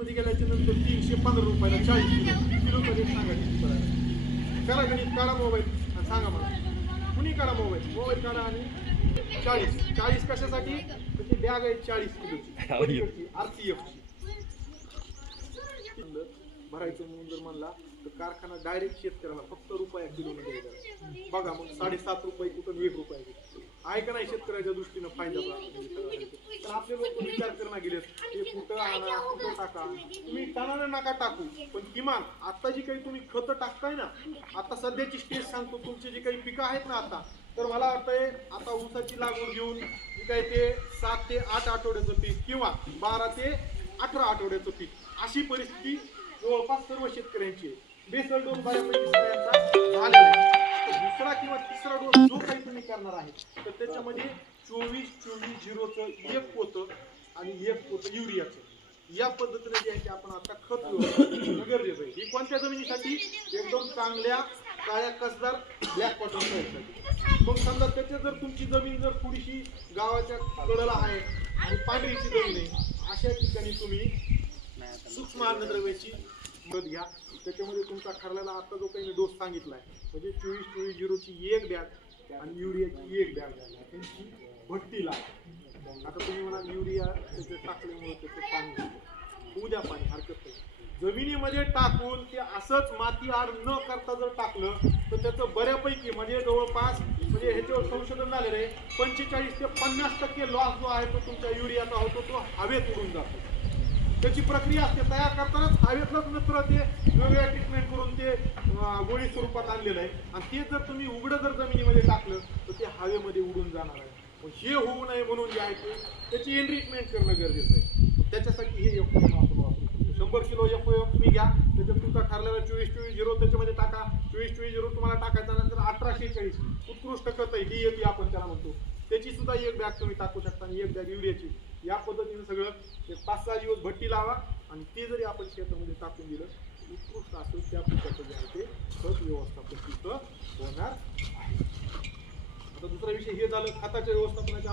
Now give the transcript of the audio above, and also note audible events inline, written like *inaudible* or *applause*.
मध्ये गेल्याच्यानंतर तीनशे पंधरा रुपयाला चाळीस किलो रेट सांगा किती पडायला करा गणित काढा मोबाईल आणि सांगा मला. कुणी काढा मोबाईल मोबाईल काढा आणि चाळीस. चाळीस कशासाठी? तर ती बॅग आहे चाळीस किलोची. *laughs* आरसीएफ भरायचं म्हणून जर म्हणला तर कारखाना डायरेक्ट शेतकऱ्याला फक्त रुपया किलो मध्ये बघा मग साडेसात रुपये कुठून एक रुपया. आहे. का नाही शेतकऱ्याच्या दृष्टीनं फायदा तर आपले लोक विचार करणं गेले ते कुठं आणा कुठं टाका? तुम्ही टनानं नका टाकू. पण किमान आता जी काही तुम्ही खतं टाकताय ना आता सध्याची स्टेज सांगतो तुमची जी काही पिकं आहेत ना आता तर मला वाटतंय आता ऊसाची लागवड घेऊन जी काही ते सात ते आठ आठवड्याचं पीक किंवा बारा ते अठरा आठवड्याचं पीक अशी परिस्थिती जवळपास सर्व शेतकऱ्यांची. बेसल डोस बऱ्यापैकी सगळ्यांचा झालेला आहे. तर दुसरा किंवा तिसरा डोस जो काही तुम्ही करणार आहे तर त्याच्यामध्ये चोवीस चोवीस झिरोचं एक पोतं आणि एक पोतं युरियाचं. या पद्धतीने जे आहे ते आपण आता खत गरजेचं आहे ही कोणत्या जमिनीसाठी? एकदम चांगल्या काळ्या कसदार ब्लॅक कॉटन मग समजा त्याच्या जर तुमची जमीन जर थोडीशी गावाच्या कडेला आहे आणि पांढरीची जमीन आहे अशा ठिकाणी तुम्ही सूक्ष्म अन्नद्रव्याची मदत घ्या. त्याच्यामध्ये तुमचा ठरलेला आता जो काही मी डोस सांगितलाय म्हणजे चोवीस चोवीस झिरोची एक बॅग आणि युरियाची एक बॅग. त्यांची भट्टी लागते आता तुम्ही म्हणा युरिया त्याचे टाकल्यामुळे त्याचे पाणी उद्या पाणी हरकत नाही. जमिनीमध्ये टाकून ते असंच माती आड न करता जर टाकलं तर त्याचं बऱ्यापैकी म्हणजे जवळपास म्हणजे ह्याच्यावर संशोधन झालेलं आहे पंचेचाळीस ते पन्नास टक्के लॉस जो आहे तो तुमच्या युरियाचा होतो तो हवेत उडून जातो. त्याची प्रक्रिया असते तयार करतानाच हवेतलंच मित्र ते वेगवेगळ्या ट्रीटमेंट करून ते गोळी स्वरूपात आणलेलं आहे. आणि ते जर तुम्ही उघडं जर जमिनीमध्ये टाकलं तर ते हवेमध्ये उडून जाणार आहे. मग हे होऊ नये म्हणून जे आहे ते त्याची एनरिचमेंट करणं गरजेचं आहे. त्याच्यासाठी हे एफ आपण वापरू. शकतो शंभर किलो एफ तुम्ही घ्या त्याच्यात तुमचा ठरलेला चोवीस चोवीस झिरो त्याच्यामध्ये टाका. चोवीस चोवीस झिरो तुम्हाला टाकायचा नंतर अठराशे चाळीस. उत्कृष्ट खत आहे डी ए पी आपण त्याला म्हणतो. त्याची सुद्धा एक बॅग तुम्ही टाकू शकता आणि एक बॅग युरियाची. सगळं. एक पाच सहा दिवस भट्टी लावा आणि ते जरी आपण शेतामध्ये टाकून दिलं उत्कृष्ट असं त्या पिकाचं जे आहे ते खत व्यवस्थापन तिथं होणार आहे. आता दुसरा विषय हे झालं खताच्या व्यवस्थापनाच्या